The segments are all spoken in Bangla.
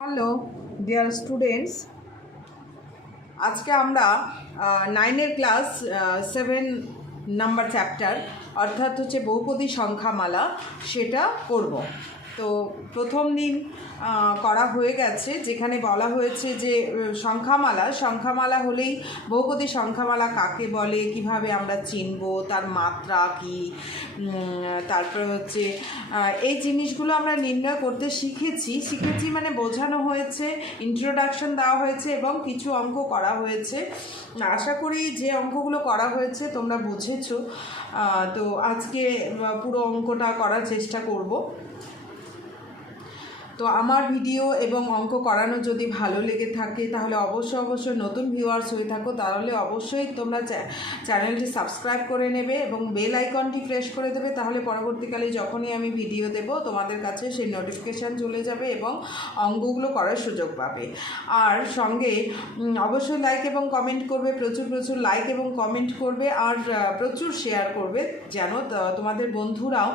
হ্যালো ডিয়ার স্টুডেন্টস, আজকে আমরা 9-এর ক্লাস 7 নাম্বার চ্যাপ্টার অর্থাৎ হচ্ছে বহুপদী সংখ্যামালা সেটা করব। তো প্রথম দিন করা হয়ে গেছে, যেখানে বলা হয়েছে যে সংখ্যামালা হলেই বহুপদী সংখ্যামালা কাকে বলে, কিভাবে আমরা চিনব, তার মাত্রা কি, তারপরে হচ্ছে এই জিনিসগুলো আমরা নির্ণয় করতে শিখেছি মানে বোঝানো হয়েছে, ইন্ট্রোডাকশন দেওয়া হয়েছে এবং কিছু অঙ্ক করা হয়েছে। আশা করি যে অঙ্কগুলো করা হয়েছে তোমরা বুঝেছো। তো আজকে পুরো অঙ্কটা করার চেষ্টা করব। তো আমার ভিডিও এবং অঙ্ক করানো যদি ভালো লেগে থাকে তাহলে অবশ্যই নতুন ভিউয়ার্স হয়ে থাকো তাহলে অবশ্যই তোমরা চ্যানেলটি সাবস্ক্রাইব করে নেবে এবং বেল আইকনটি প্রেস করে দেবে, তাহলে পরবর্তীকালে যখনই আমি ভিডিও দেব তোমাদের কাছে সেই নোটিফিকেশান চলে যাবে এবং অঙ্কগুলো করার সুযোগ পাবে। আর সঙ্গে অবশ্যই লাইক এবং কমেন্ট করবে, প্রচুর লাইক এবং কমেন্ট করবে, আর প্রচুর শেয়ার করবে যেন তোমাদের বন্ধুরাও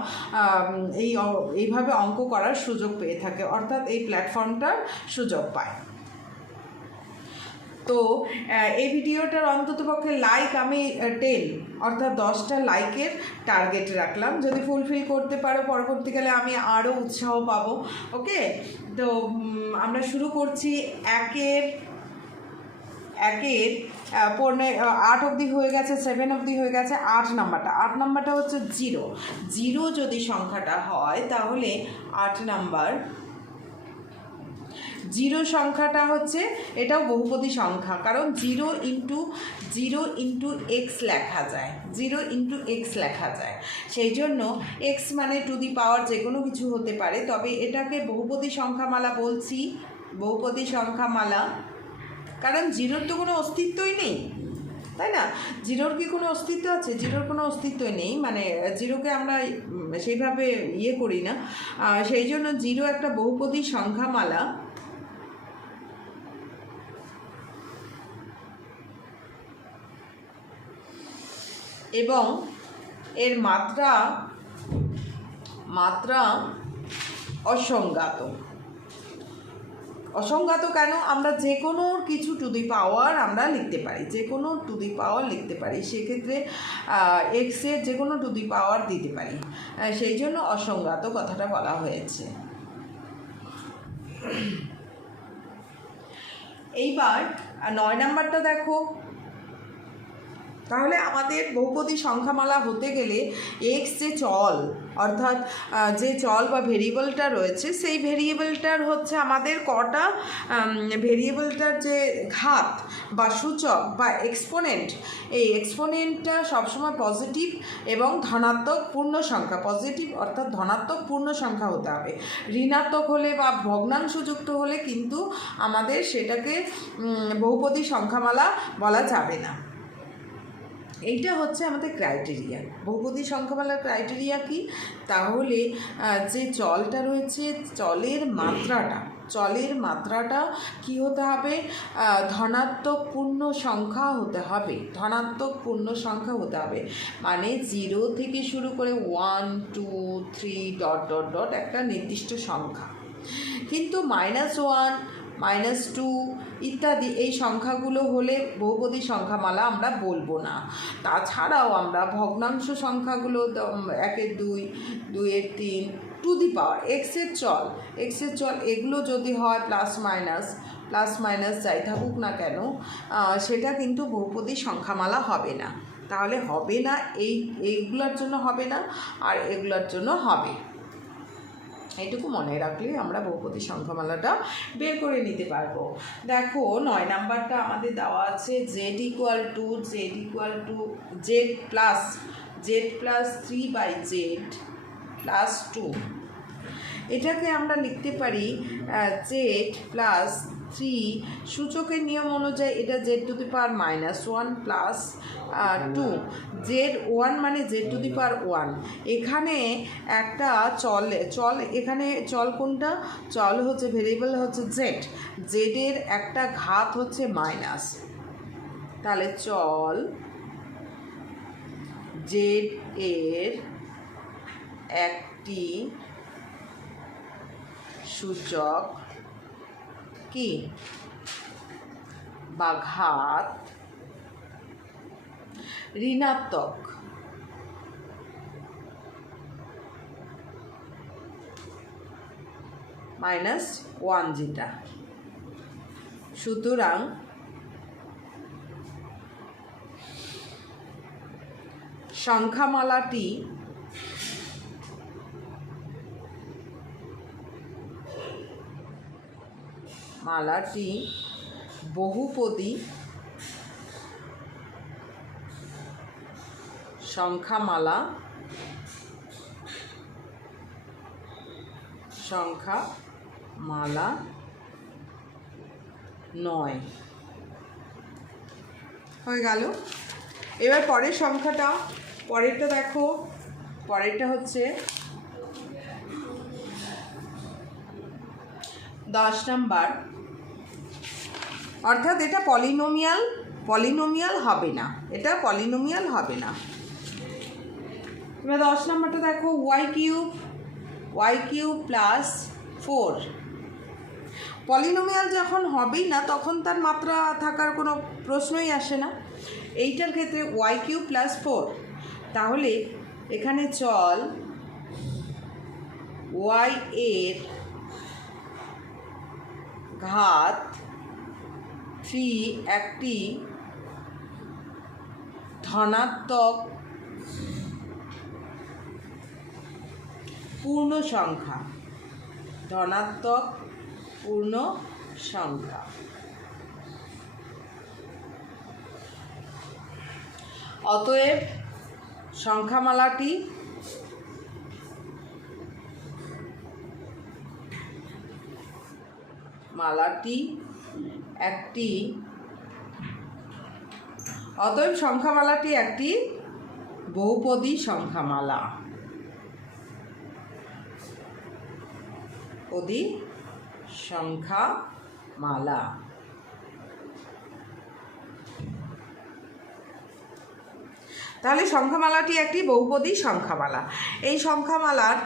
এইভাবে অঙ্ক করার সুযোগ পেয়ে থাকে, অর্থাৎ এই প্ল্যাটফর্মটার সুযোগ পায়। তো এই ভিডিওটার অন্ততপক্ষে লাইক আমি 10 অর্থাৎ 10টা লাইকের টার্গেট রাখলাম। যদি ফুলফিল করতে পারো পরবর্তীকালে আমি আরও উৎসাহ পাবো। ওকে, তো আমরা শুরু করছি। একের 8 অবধি হয়ে গেছে, 7 অবধি হয়ে গেছে। 8 নাম্বারটা হচ্ছে 0 যদি সংখ্যাটা হয় তাহলে 8 নাম্বার 0 সংখ্যাটা হচ্ছে, এটাও বহুপদী সংখ্যা, কারণ 0 ইন্টু এক্স লেখা যায়, 0 ইন্টু এক্স লেখা যায়। সেই জন্য এক্স মানে টু দি পাওয়ার যে কোনো কিছু হতে পারে, তবে এটাকে বহুপদী সংখ্যামালা বলছি, বহুপদী সংখ্যামালা, কারণ 0-র তো কোনো অস্তিত্বই নেই, তাই না? 0-র কি কোনো অস্তিত্ব আছে? 0-র কোনো অস্তিত্বই নেই, মানে 0-কে আমরা সেইভাবে করি না। সেই জন্য 0 একটা বহুপদী সংখ্যামালা। এবং এর মাত্রা অসংজ্ঞাত কেন? আমরা যে কোনো কিছু টু দি পাওয়ার আমরা লিখতে পারি, সেক্ষেত্রে এক্সের যে কোনো টু দি পাওয়ার দিতে পারি, সেই জন্য অসংজ্ঞাত কথাটা বলা হয়েছে। এইবার 9 নাম্বারটা দেখো। তাহলে আমাদের বহুপদী সংখ্যামালা হতে গেলে এক্স যে চল, অর্থাৎ যে চল বা ভেরিয়েবলটা রয়েছে, সেই ভেরিয়েবলটার হচ্ছে আমাদের কটা, ভেরিয়েবলটার যে ঘাত বা সূচক বা এক্সপোনেন্ট, এই এক্সপোনেন্টটা সবসময় পজিটিভ এবং ধনাত্মক পূর্ণ সংখ্যা, পজিটিভ অর্থাৎ ধনাত্মক পূর্ণ সংখ্যা হতে হবে। ঋণাত্মক হলে বা ভগ্নাংশযুক্ত হলে কিন্তু আমাদের সেটাকে বহুপদী সংখ্যামালা বলা যাবে না। এইটা হচ্ছে আমাদের ক্রাইটেরিয়া। বহুপদী সংখ্যামালার ক্রাইটেরিয়া কি? তাহলে যে চলটা রয়েছে, চলের মাত্রাটা কি হতে হবে? ধনাত্মক পূর্ণ সংখ্যা হতে হবে, মানে 0 থেকে শুরু করে 1 2 3 ডট একটা নির্দিষ্ট সংখ্যা। কিন্তু -1 -2 ইত্যাদি এই সংখ্যাগুলো হলে বহুপদী সংখ্যামালা আমরা বলবো না। তাছাড়াও আমরা ভগ্নাংশ সংখ্যাগুলো 1-এর 2, 2-এর 3 টু দি পাওয়ার এক্সের চল এগুলো যদি হয় প্লাস মাইনাস যাই থাকুক না কেন, সেটা কিন্তু বহুপদী সংখ্যামালা হবে না। তাহলে হবে না, এইগুলোর জন্য হবে না, আর এগুলোর জন্য হবে। এইটুকু মনে রাখলে আমরা বহুপদী সংখ্যামালাটা বের করে নিতে পারবো। দেখো 9 নাম্বারটা আমাদের দেওয়া আছে z প্লাস 3/z প্লাস 2। এটাকে আমরা লিখতে পারি z প্লাস 3, সূচকের নিয়ম অনুযায়ী এটা z two the power -1 plus 2, z1 মানে z টু দি পাওয়ার 1। এখানে একটা চল এখানে চল কোনটা? চল হচ্ছে ভেরিয়েবল হচ্ছে z এর একটা ঘাত হচ্ছে মাইনাস, তাহলে চল z এর একটি সূচক কি বা ঘাত ঋণাত্মক -1 যেটা। সুতরাং সংখ্যামালাটি বহুপদী সংখ্যামালা নয়। হয়ে গেল। এবার পরের সংখ্যাটা, পরেরটা দেখো, পরেরটা হচ্ছে 10 নাম্বার। অর্থাৎ এটা পলিনোমিয়াল হবে না, এটা পলিনোমিয়াল হবে না। এবার 10 নাম্বারটা দেখো, y কিউব প্লাস 4। পলিনোমিয়াল যখন হবেই না তখন তার মাত্রা থাকার কোনো প্রশ্নই আসে না। এইটার ক্ষেত্রে y কিউব প্লাস 4, তাহলে এখানে চল y এর ঘাত 3 একটি ধনাত্মক পূর্ণ সংখ্যা। অতএব সংখ্যামালাটি একটি বহুপদী সংখ্যামালা। তাহলে সংখ্যামালাটি একটি বহুপদী সংখ্যামালা। এই সংখ্যামালার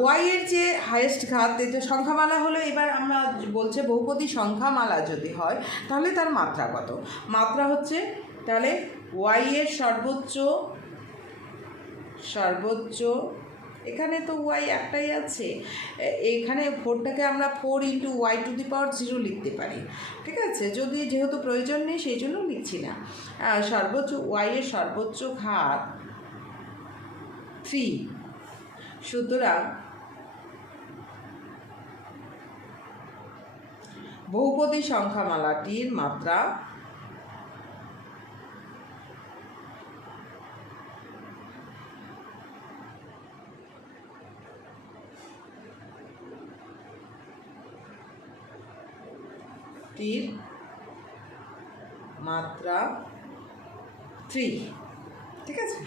ওয়াই এর যে হাইয়েস্ট ঘাত, এটা সংখ্যামালা হলো। এবার আমরা বলছে বহুপদী সংখ্যামালা যদি হয় তাহলে তার মাত্রা কত? মাত্রা হচ্ছে, তাহলে ওয়াই এর সর্বোচ্চ, এখানে তো ওয়াই একটাই আছে, এখানে 4টাকে আমরা 4 × y⁴ লিখতে পারি। ঠিক আছে, যেহেতু প্রয়োজন নেই সেই জন্য লিখছি না। সর্বোচ্চ ওয়াই এর সর্বোচ্চ ঘাত 3। সুতরাং বহুপদী সংখ্যামালাটির মাত্রা মাত্রা 3। ঠিক আছে,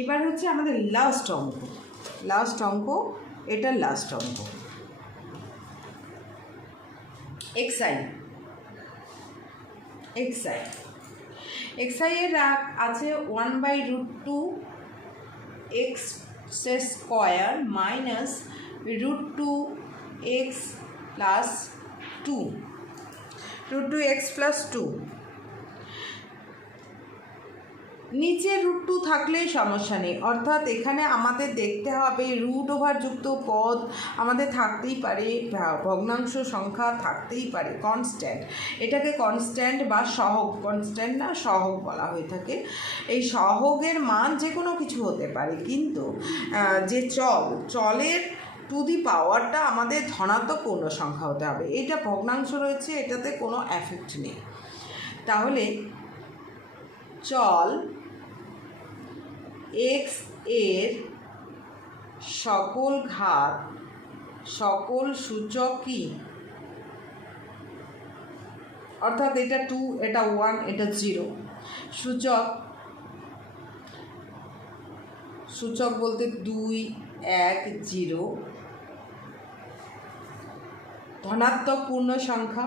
এবার হচ্ছে আমাদের লাস্ট অঙ্ক, এটা লাস্ট অঙ্ক। xi এর আছে 1/√2 x² minus √2x plus 2, √2x plus 2। নিচে √2 থাকলেই সমস্যা নেই, অর্থাৎ এখানে আমাদের দেখতে হবে √ওভারযুক্ত পদ আমাদের থাকতেই পারে, ভগ্নাংশ সংখ্যা থাকতেই পারে, কনস্ট্যান্ট। এটাকে কনস্ট্যান্ট বা সহগ, কনস্ট্যান্ট না সহগ বলা হয়ে থাকে। এই সহগের মান যে কোনো কিছু হতে পারে, কিন্তু যে চলের টু দি পাওয়ারটা আমাদের ধনাত্মক পূর্ণ সংখ্যা হতে হবে। এটা ভগ্নাংশ রয়েছে, এটাতে কোনো এফেক্ট নেই। তাহলে চল x এর সকল ঘাত, সকল সূচকই, অর্থাৎ এটা 2, এটা 1, এটা 0, সূচক বলতে 2, 1, 0 ধনাত্মক পূর্ণ সংখ্যা।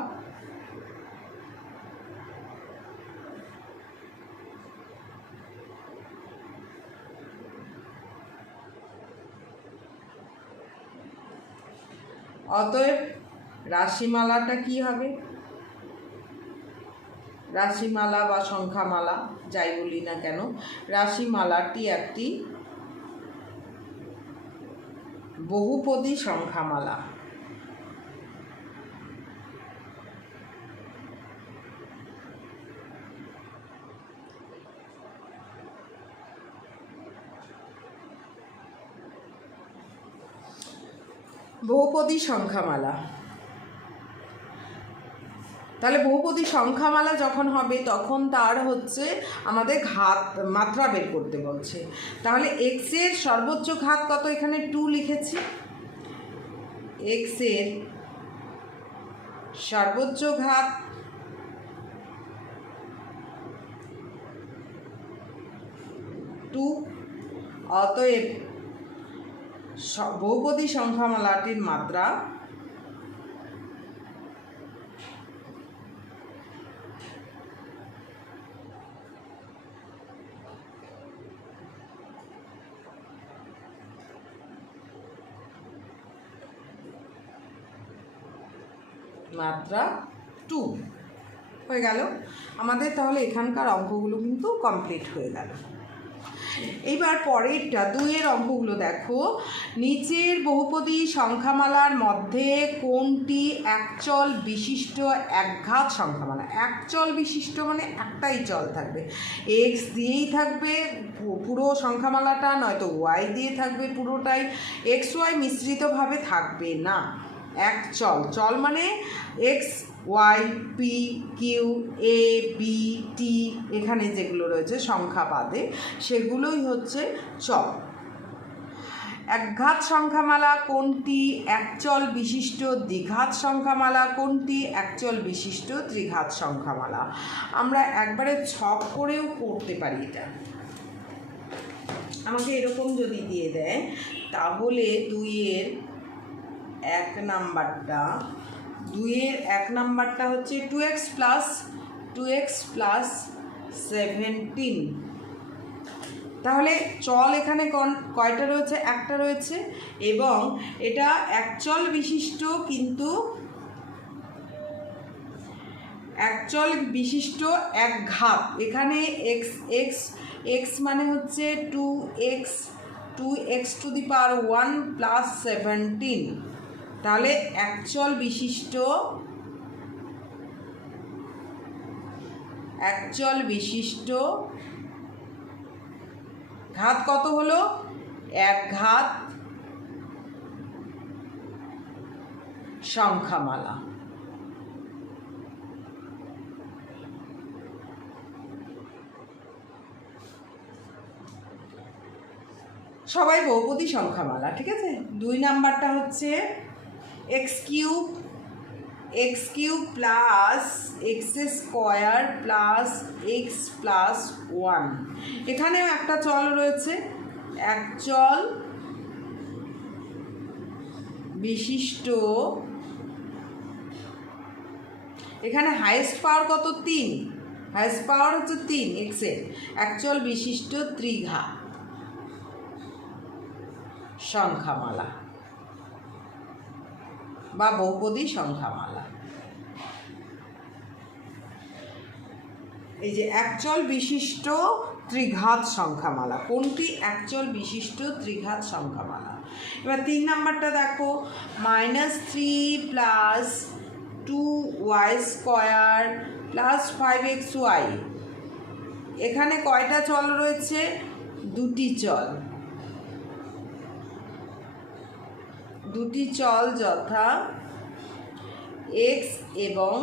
অতএব রাশিমালাটা কি হবে? রাশিমালা বা সংখ্যামালা যাই বলি না কেন, রাশিমালাটি একটি বহুপদী সংখ্যামালা। বহুপদী সংখ্যামালা। তাহলে বহুপদী সংখ্যামালা যখন হবে তখন তার হচ্ছে আমাদের ঘাত মাত্রা বের করতে বলছে। তাহলে এক্সের সর্বোচ্চ ঘাত কত? এখানে 2 লিখেছি। এক্সের সর্বোচ্চ ঘাত 2। অতএব বহুপদী সংখ্যামালাটির মাত্রা মাত্রা 2 হয়ে গেল আমাদের। তাহলে এখানকার অঙ্কগুলো কিন্তু কমপ্লিট হয়ে গেল। এইবার পরেরটা 2 এর অঙ্কগুলো দেখো। নিচের বহুপদী সংখ্যামালার মধ্যে কোনটি একচল বিশিষ্ট একঘাত সংখ্যামালা? একচল বিশিষ্ট মানে একটাই চল থাকবে, এক্স দিয়েই থাকবে পুরো সংখ্যামালাটা, নয়তো ওয়াই দিয়ে থাকবে পুরোটাই, এক্স ওয়াই মিশ্রিতভাবে থাকবে না। এক চল, চল মানে x Y P Q A B T এখানে যেগুলো রয়েছে সংখ্যা বাদে সেগুলোই হচ্ছে চল। একঘাত সংখ্যামালা কোনটি? একচল বিশিষ্ট দ্বিঘাত সংখ্যামালা কোনটি? একচল বিশিষ্ট ত্রিঘাত সংখ্যামালা। আমরা একবারে ছক করেও করতে পারি। এটা আমাকে এরকম যদি দিয়ে দেয় তাহলে 2 এর 1 নাম্বারটা, 2 এর 1 নাম্বারটা হচ্ছে 2x প্লাস 17। তাহলে চল এখানে কয়টা রয়েছে? একটা রয়েছে, এবং এটা একচল বিশিষ্ট, কিন্তু একচল বিশিষ্ট একঘাত। এখানে এক্স মানে হচ্ছে 2x two the power 1 plus 17। তাহলে একচল বিশিষ্ট ঘাত কত হলো? একঘাত সংখ্যামালা। সবাই বহুপদী সংখ্যামালা, ঠিক আছে। 2 নাম্বারটা হচ্ছে x cube plus x square plus x plus 1। এখানেও একটা চল রয়েছে, একচল বিশিষ্ট, এখানে হাইয়েস্ট পাওয়ার কত? 3। হাইয়েস্ট পাওয়ার হচ্ছে 3 এক্সের, একচল বিশিষ্ট ত্রিঘাত সংখ্যামালা বা বহুপদী সংখ্যামালা। এই যে একচল বিশিষ্ট ত্রিঘাত সংখ্যামালা কোনটি? একচল বিশিষ্ট ত্রিঘাত সংখ্যামালা। এবার 3 নাম্বারটা দেখো, -3 plus 2y square plus 5xy। এখানে কয়টা চল রয়েছে? 2টি চল। 2টি চল যথা এক্স এবং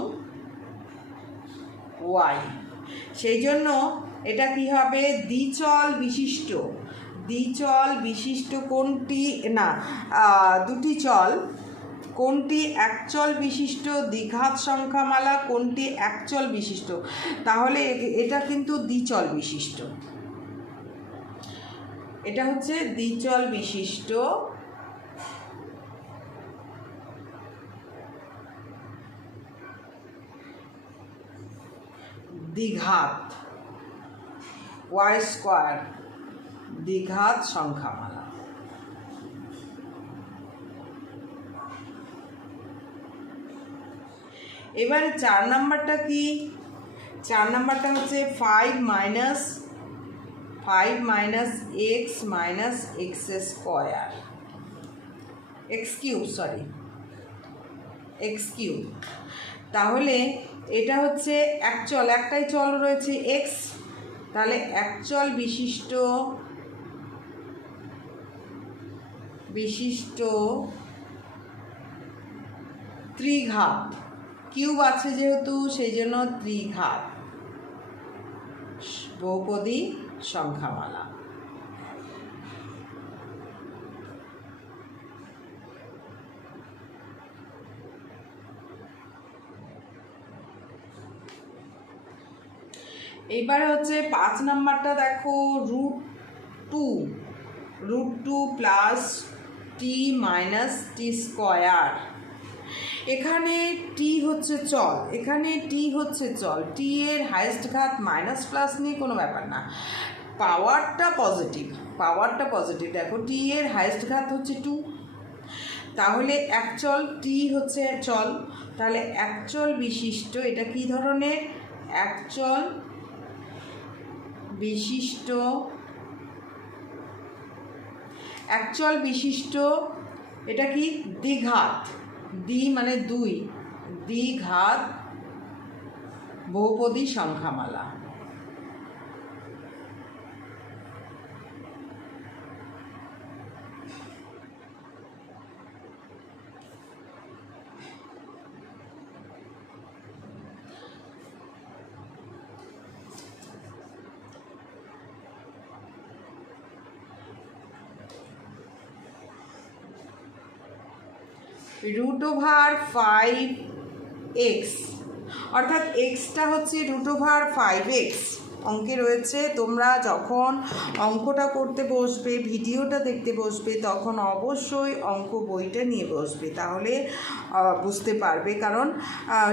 ওয়াই। সেই জন্য এটা কি হবে? দ্বিচল বিশিষ্ট কোনটি? না, 2টি চল কোনটি একচল বিশিষ্ট দ্বিঘাত সংখ্যামালা, কোনটি একচল বিশিষ্ট? তাহলে এটা কিন্তু দ্বিচল বিশিষ্ট, এটা হচ্ছে দ্বিচল বিশিষ্ট দ্বিঘাত ওয়াই স্কোয়ার দ্বিঘাত সংখ্যামালা। এবার 4 নাম্বারটা কি? 4 নাম্বারটা হচ্ছে 5 minus x minus x square, x cube, sorry x cube. তাহলে এটা হচ্ছে একচল, একটাই চল রয়েছে এক্স, তাহলে একচল বিশিষ্ট ত্রিঘাত, কিউব আছে যেহেতু সেই জন্য ত্রিঘাত বহুপদী সংখ্যামালা। এইবার হচ্ছে 5 নাম্বারটা দেখো, √2 প্লাস টি মাইনাস টি স্কোয়ার। এখানে টি হচ্ছে চল, টি এর হাইয়েস্ট ঘাত মাইনাস প্লাস নিয়ে কোনো ব্যাপার না, পাওয়ারটা পজিটিভ। দেখো টি এর হাইয়েস্ট ঘাত হচ্ছে 2, তাহলে একচল, টি হচ্ছে চল, তাহলে একচল বিশিষ্ট, এটা কি ধরনের? একচল বিশিষ্ট এটা কি? দ্বিঘাত, মানে 2, দ্বিঘাত বহুপদী সংখ্যামালা। √5x, অর্থাৎ এক্সটা হচ্ছে √5x অঙ্কে রয়েছে। তোমরা যখন অঙ্কটা করতে বসবে, ভিডিওটা দেখতে বসবে, তখন অবশ্যই অঙ্ক বইটা নিয়ে বসবে, তাহলে বুঝতে পারবে। কারণ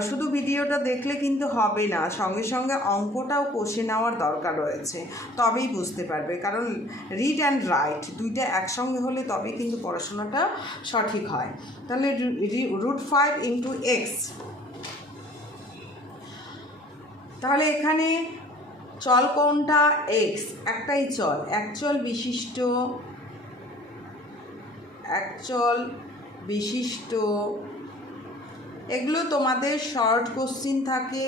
শুধু ভিডিওটা দেখলে কিন্তু হবে না, সঙ্গে সঙ্গে অঙ্কটাও কষে নেওয়ার দরকার রয়েছে, তবেই বুঝতে পারবে। কারণ রিড অ্যান্ড রাইট দুইটা একসঙ্গে হলে তবেই কিন্তু পড়াশোনাটা সঠিক হয়। তাহলে √5 × x, তাহলে এখানে চল কোনটা? এক্স, একটাই চল, একচল বিশিষ্ট এগুলো তোমাদের শর্ট কোশ্চিন থাকে,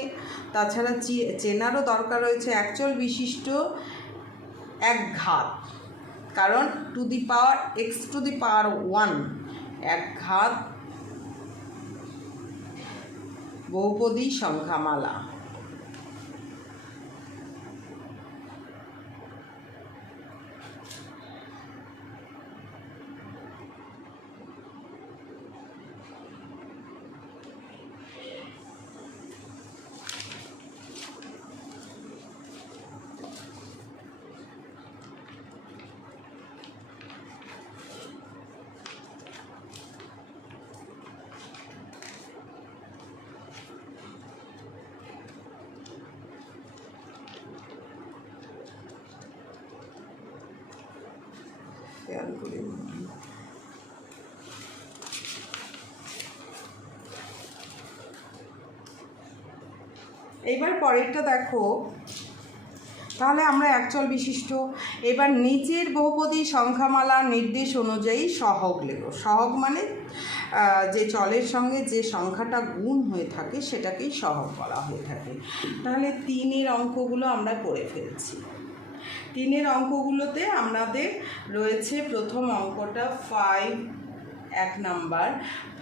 তাছাড়া চেনারও দরকার রয়েছে। একচল বিশিষ্ট এক ঘাত, কারণ x⁴ এক ঘাত বহুপদী সংখ্যামালা। খেয়াল করে এইবার পরেরটা দেখো, তাহলে আমরা একচল বিশিষ্ট। এবার নিচের বহুপদী সংখ্যামালা নির্দেশ অনুযায়ী সহগ লেখ। সহগ মানে যে চলের সঙ্গে যে সংখ্যাটা গুণ হয়ে থাকে সেটাকেই সহগ বলা হয়ে থাকে। তাহলে 3-এর অঙ্কগুলো আমরা করে ফেলছি। 3-এর অঙ্কগুলোতে আমাদের রয়েছে প্রথম অঙ্কটা 1 number,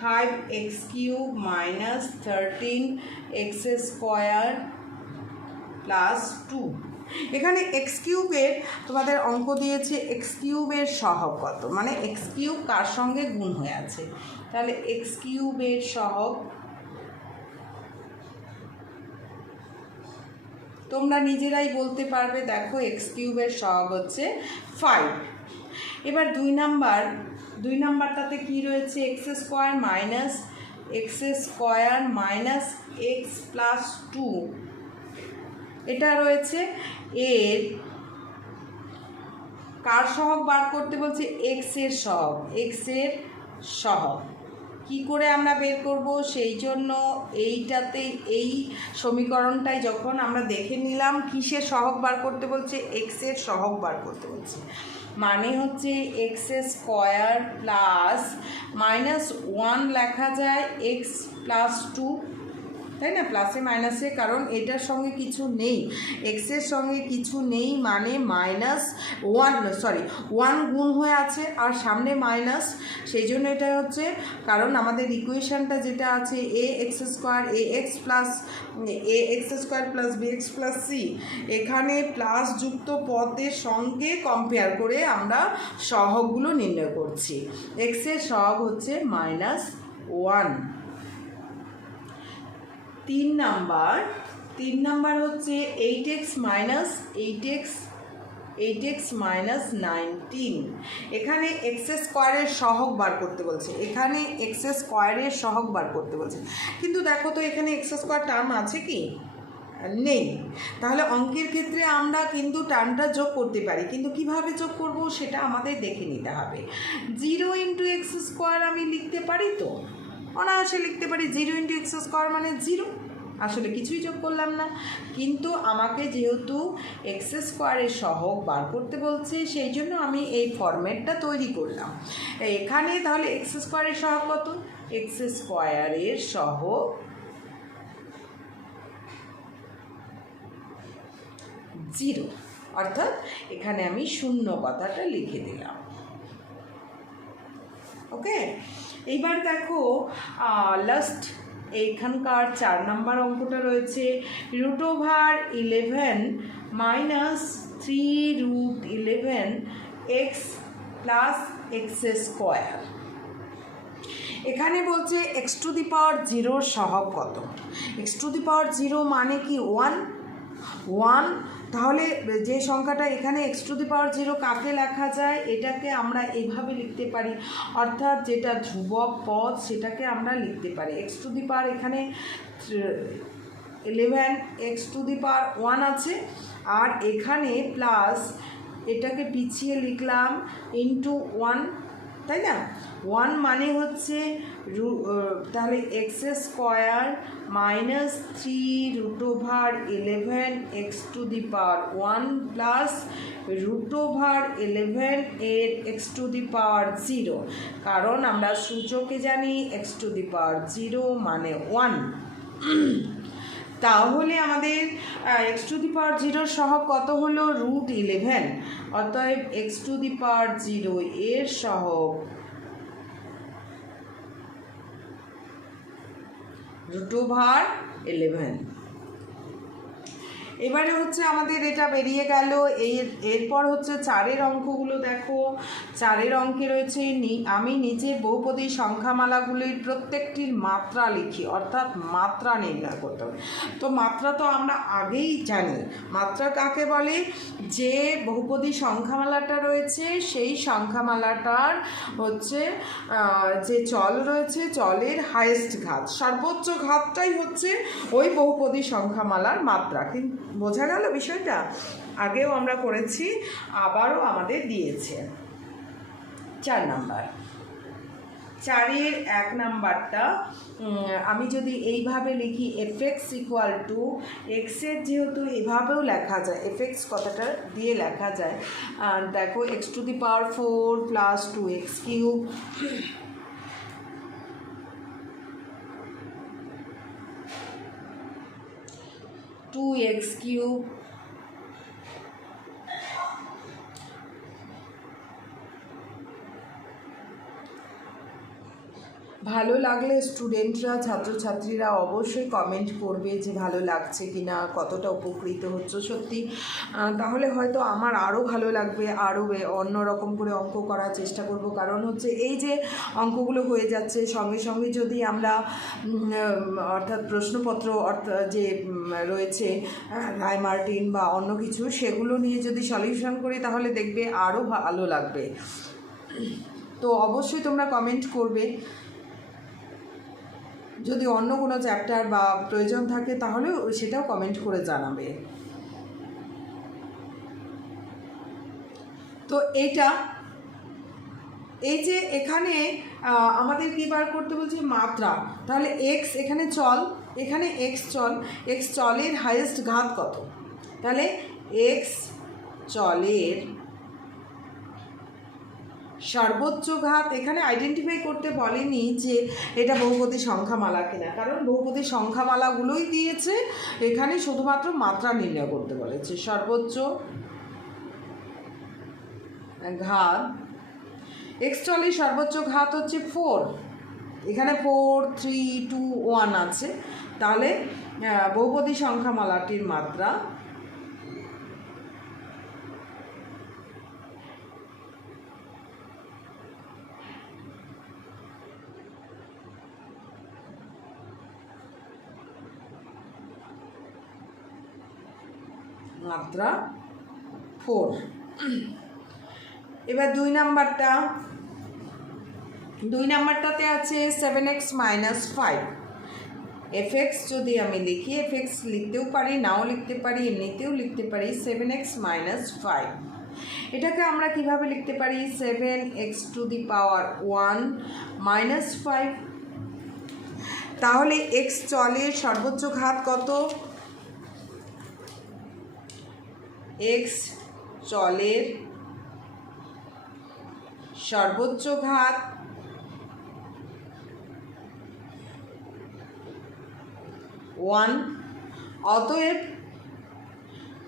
5x³ minus 13x² plus 2। এখানে x³ তোমাদের অঙ্ক দিয়েছে, x³ সহগ কত, মানে x³ কার সঙ্গে গুণ হয়ে আছে। তাহলে x³ সহগ তোমরা নিজেরাই বলতে পারবে। দেখো x³ সহগ হচ্ছে 5। এবার 2 নাম্বারটাতে কি রয়েছে? x² মাইনাস x প্লাস 2, এটা রয়েছে। এর কার সহগ বার করতে বলছে? x এর সহগ। কি করে আমরা বের করব, সেই জন্য এইটাতে এই সমীকরণটাই যখন আমরা দেখে নিলাম কিসের সহগ বার করতে বলছে, এক্সের সহগ বার করতে বলছে, মানে হচ্ছে এক্স স্কোয়ার প্লাস -1 লেখা যায় এক্স প্লাস 2, তাই না, প্লাসে মাইনাসে, কারণ এটার সঙ্গে কিছু নেই, এক্সের সঙ্গে কিছু নেই মানে ওয়ান গুণ হয়ে আছে আর সামনে মাইনাস, সেই জন্য এটা হচ্ছে, কারণ আমাদের ইকুয়েশনটা যেটা আছে a x square plus b x plus c, এখানে প্লাস যুক্ত পদের সঙ্গে কম্পেয়ার করে আমরা সহগগুলো নির্ণয় করছি। এক্সের সহগ হচ্ছে -1। 3 নাম্বার হচ্ছে 8x মাইনাস 19। এখানে এক্স স্কোয়ারের সহগ বার করতে বলছে, কিন্তু দেখো তো এখানে এক্স স্কোয়ার টার্ম আছে কি, নেই। তাহলে অঙ্কের ক্ষেত্রে আমরা কিন্তু টার্মটা যোগ করতে পারি, কিন্তু কিভাবে যোগ করব সেটা আমাদের দেখে নিতে হবে। 0 × এক্স স্কোয়ার আমি লিখতে পারি, তো অনায়াসে লিখতে পারি 0 × এক্স স্কোয়ার মানে 0, আসলে কিছুই যোগ করলাম না, কিন্তু আমাকে যেহেতু এক্স স্কোয়ারের সহগ বার করতে বলছে সেই জন্য আমি এই ফরম্যাটটা তৈরি করলাম। এখানে তাহলে এক্স স্কোয়ারের সহগ কত, এক্স স্কোয়ারের সহগ 0, অর্থাৎ এখানে আমি শূন্য কথাটা লিখে দিলাম। ওকে, এইবার দেখো লাস্ট এইখানকার 4 নাম্বার অঙ্কটা রয়েছে √11 minus 3√11 x plus x square. এখানে বলছে x⁻0 সহগ কত, x⁻0 মানে কি 1, তাহলে যে সংখ্যাটা এখানে x⁻0 কাকে লেখা যায়, এটাকে আমরা এইভাবে লিখতে পারি, অর্থাৎ যেটা ধ্রুবক পদ সেটাকে আমরা লিখতে পারি এখানে 11 x⁻1 আছে, আর এখানে প্লাস এটাকে পিছিয়ে লিখলাম ইন্টু 1, তাই না, 1 মানে হচ্ছে তাহলে x square minus 3√11 x⁻1 plus √11 এর x⁻0, কারণ আমরা সূচকে জানি x⁻0 মানে 1। তাহলে আমাদের x⁻0 সহগ কত হলো √11, অতএব x⁻0 এর সহগ √11। এবারে হচ্ছে আমাদের এটা বেরিয়ে গেল। এরপর হচ্ছে 4-এর অঙ্কগুলো দেখো। 4-এর অঙ্কে রয়েছে আমি নিচের বহুপদী সংখ্যামালাগুলির প্রত্যেকটির মাত্রা লিখি, অর্থাৎ মাত্রা নির্ণয় করতে হবে। তো মাত্রা তো আমরা আগেই জানি, মাত্রা কাকে বলে, যে বহুপদী সংখ্যামালাটা রয়েছে সেই সংখ্যামালাটার হচ্ছে যে চল রয়েছে, চলের হাইয়েস্ট ঘাত, সর্বোচ্চ ঘাতটাই হচ্ছে ওই বহুপদী সংখ্যামালার মাত্রা। কিন্তু বোঝা গেল বিষয়টা, আগেও আমরা করেছি, আবারও আমাদের দিয়েছে। 4 নাম্বার, 4-এর 1 নাম্বারটা আমি যদি এইভাবে লিখি fx = এক্সের যেহেতু এভাবেও লেখা যায়, fx কথাটা দিয়ে লেখা যায়, দেখো x⁴ প্লাস 2x³ ভালো লাগলে স্টুডেন্টরা, ছাত্রছাত্রীরা অবশ্যই কমেন্ট করবে যে ভালো লাগছে কি না, কতটা উপকৃত হচ্ছে সত্যি, তাহলে হয়তো আমার আরও ভালো লাগবে, আরও অন্যরকম করে অঙ্ক করার চেষ্টা করব। কারণ হচ্ছে এই যে অঙ্কগুলো হয়ে যাচ্ছে, সঙ্গে সঙ্গে যদি আমরা অর্থাৎ প্রশ্নপত্র যে রয়েছে রায়মার্টিন বা অন্য কিছু, সেগুলো নিয়ে যদি সলিউশন করি তাহলে দেখবে আরও ভালো লাগবে। তো অবশ্যই তোমরা কমেন্ট করবে, যদি অন্য কোনো চ্যাপ্টার বা প্রয়োজন থাকে তাহলে সেটাও কমেন্ট করে জানাবে। তো এইটা এই যে এখানে আমাদের কী বার করতে বলছে মাত্রা, তাহলে এক্স এখানে চল, এখানে এক্স চল, এক্স চলের হাইয়েস্ট ঘাত কত, তাহলে এক্স চলের সর্বোচ্চ ঘাত, এখানে আইডেন্টিফাই করতে বলেনি যে এটা বহুপদী সংখ্যামালা কিনা, কারণ বহুপদী সংখ্যামালাগুলোই দিয়েছে, এখানে শুধুমাত্র মাত্রা নির্ণয় করতে বলেছে। সর্বোচ্চ ঘাত, এক্স চলের সর্বোচ্চ ঘাত হচ্ছে 4, এখানে 4 3 2 1 আছে, তাহলে বহুপদী সংখ্যামালাটির মাত্রা মাত্রা 4। এবার 2 নাম্বারটাতে আছে 7x - 5, fx যদি আমি লিখি, fx লিখতেও পারি, নাও লিখতে পারি, এমনিতেও লিখতে পারি, 7x - 5, এটাকে আমরা কিভাবে লিখতে পারি, 7x⁻1 - 5, তাহলে x চলের সর্বোচ্চ ঘাত কত, x চলের সর্বোচ্চ ঘাত 1, অতএব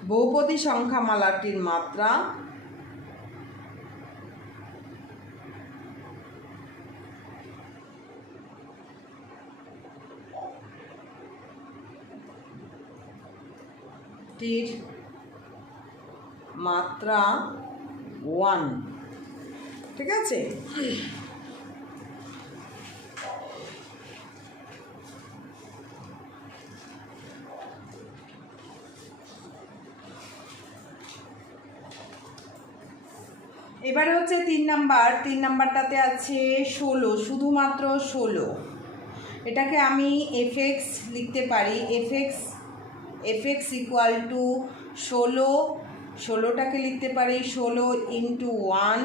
বহুপদী সংখ্যামালাটির মাত্রা টির মাত্রা 1, ঠিক আছে। এবারে হচ্ছে 3 নাম্বারটাতে আছে 16, শুধুমাত্র 16, এটাকে আমি এফএক্স লিখতে পারি, এফএক্স = 16, 16টাকে লিখতে পারি 16 × 1,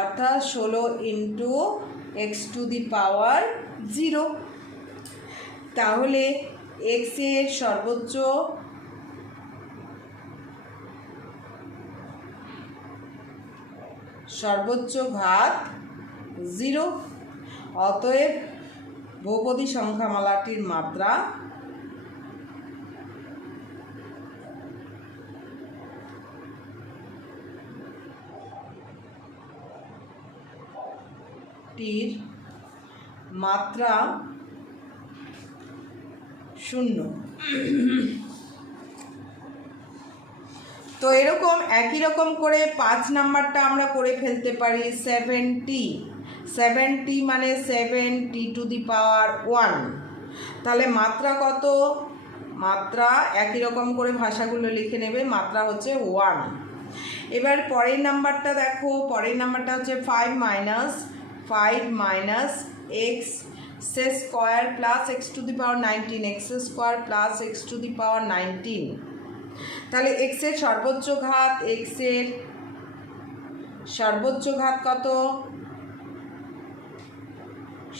অর্থাৎ 16 × x⁻0, তাহলে x এর সর্বোচ্চ ঘাত 0, অতএব বহুপদী সংখ্যামালাটির মাত্রা টির মাত্রা 0। তো এরকম একই রকম করে 5 নাম্বারটা আমরা করে ফেলতে পারি 70 মানে 7t⁻1, তাহলে মাত্রা কত, মাত্রা একই রকম করে ভাষাগুলো লিখে নেবে, মাত্রা হচ্ছে 1। এবার পরের নাম্বারটা দেখো, পরের নাম্বারটা হচ্ছে 5 - x square plus x⁻19, x² plus x⁻19, তাহলে x এর সর্বোচ্চ ঘাত কত,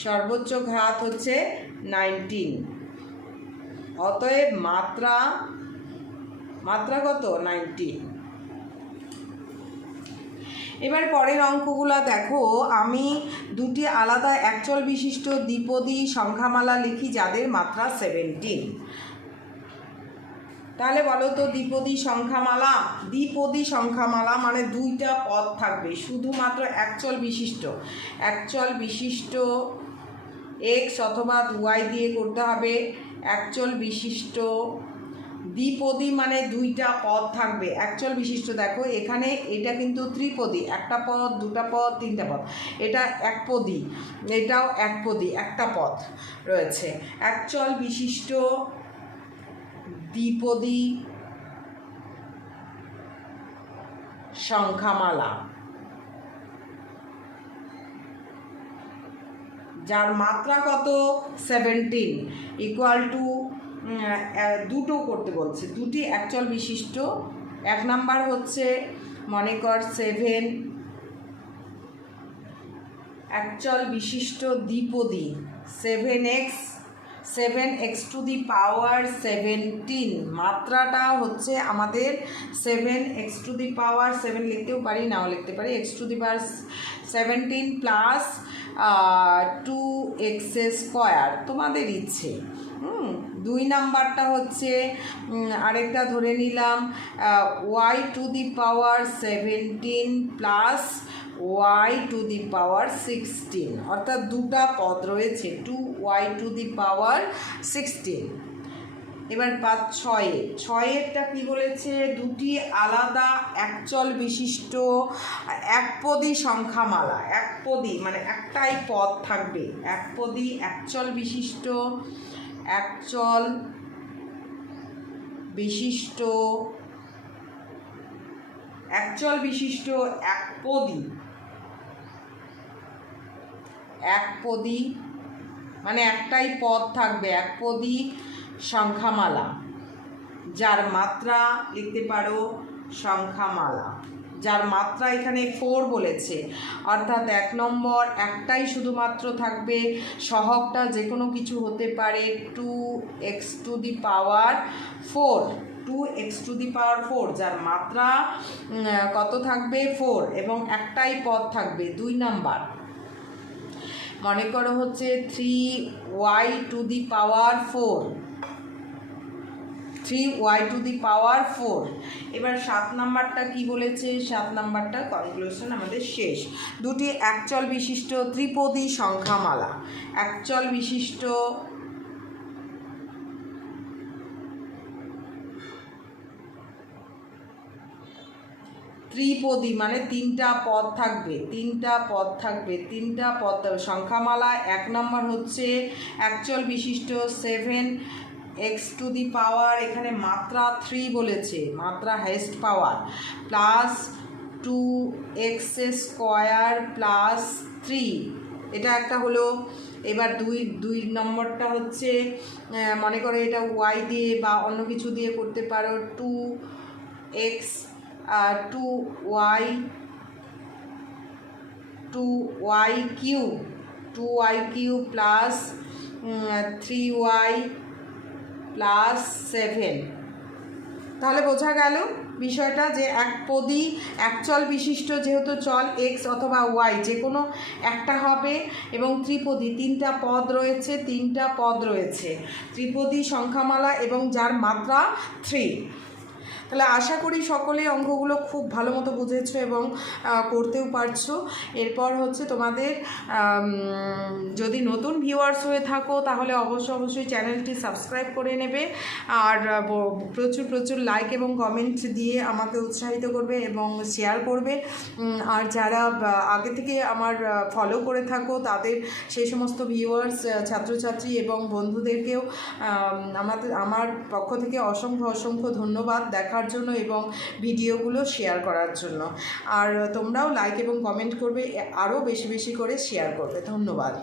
সর্বোচ্চ ঘাত হচ্ছে 19, অতএব মাত্রা কত, 19। এবার পরের অঙ্কগুলো দেখো, আমি দুটি আলাদা একচল বিশিষ্ট দ্বিপদী সংখ্যামালা লিখি যাদের মাত্রা 17, তাহলে বলো তো দ্বিপদী সংখ্যামালা মানে দুইটা পদ থাকবে, শুধুমাত্র একচল বিশিষ্ট x অথবা y দিয়ে করতে হবে, একচল বিশিষ্ট দ্বিপদী মানে দুইটা পদ থাকবে, একচল বিশিষ্ট। দেখো এখানে এটা কিন্তু ত্রিপদী, একটা পদ, দুটা পদ, তিনটা পদ, এটা একপদী, এটাও একপদী, একটা পদ রয়েছে। একচল বিশিষ্ট দ্বিপদী সংখ্যামালা যার মাত্রা কত 17 = দুটো করতে বলছে, দুটি একচল বিশিষ্ট। এক নাম্বার হচ্ছে মনে কর 7 একচল বিশিষ্ট দ্বিপদী 7x টু দি পাওয়ার 17, মাত্রাটা হচ্ছে আমাদের 7x টু দি পাওয়ার 7 লিখতেও পারি, নাও লিখতে পারি, x to the power 17 plus 2x square, তোমাদের ইচ্ছে। 2 নাম্বারটা হচ্ছে আরেকটা ধরে নিলাম y to the power 17 plus y to the power 16, অর্থাৎ দুটা পদ রয়েছে 2y টু দি পাওয়ার 16। এবার 6-এরটা কি বলেছে, দুটি আলাদা একচল বিশিষ্ট একপদী সংখ্যামালা, একপদী মানে একটাই পদ থাকবে, একপদী একচল বিশিষ্ট একপদী মানে একটাই পদ থাকবে, একপদী সংখ্যামালা যার মাত্রা লিখতে পারো সংখ্যামালা যার মাত্রা এখানে 4 বলেছে, অর্থাৎ 1 নম্বর একটাই শুধুমাত্র থাকবে, সহগটা যে কোনো কিছু হতে পারে 2x two the power 4, 2x two the পাওয়ার 4 যার মাত্রা কত থাকবে 4, এবং একটাই পদ থাকবে। 2 নাম্বার মনে করো হচ্ছে 3y two the power 4, 3y two the পাওয়ার 4। এবার 7 নাম্বারটা কি বলেছে, 7 নাম্বারটা কনক্লুশন আমাদের শেষ। দুটি একচল বিশিষ্ট ত্রিপদী সংখ্যামালা, একচল বিশিষ্ট ত্রিপদী মানে তিনটা পদ থাকবে, তিনটা পদ সংখ্যামালা। 1 নম্বর হচ্ছে একচল বিশিষ্ট 7x টু দি পাওয়ার, এখানে মাত্রা 3 বলেছে, মাত্রা হাইয়েস্ট পাওয়ার, প্লাস 2x স্কোয়ার প্লাস 3, এটা একটা হলো। এবার 2 নম্বরটা হচ্ছে মনে করো এটা y দিয়ে বা অন্য কিছু দিয়ে করতে পারো, 2y cube plus 3y plus 7। তাহলে বোঝা গেল বিষয়টা যে একপদী একচল বিশিষ্ট যেহেতু চল x অথবা y যে কোনো একটা হবে, এবং ত্রিপদী তিনটা পদ রয়েছে ত্রিপদী সংখ্যামালা এবং যার মাত্রা 3। তাহলে আশা করি সকলে অঙ্কগুলো খুব ভালো মতো বুঝেছো এবং করতেও পারছো। এরপর হচ্ছে তোমাদের যদি নতুন ভিউয়ার্স হয়ে থাকো তাহলে অবশ্যই চ্যানেলটি সাবস্ক্রাইব করে নেবে, আর প্রচুর লাইক এবং কমেন্ট দিয়ে আমাকে উৎসাহিত করবে এবং শেয়ার করবে। আর যারা আগে থেকে আমার ফলো করে থাকো তাদের সেই সমস্ত ভিউয়ার্স ছাত্রছাত্রী এবং বন্ধুদেরকেও আমার পক্ষ থেকে অসংখ্য ধন্যবাদ দেখার জন্য এবং ভিডিওগুলো শেয়ার করার জন্য। আর তোমরাও লাইক এবং কমেন্ট করবে, আরও বেশি করে শেয়ার করবে। ধন্যবাদ।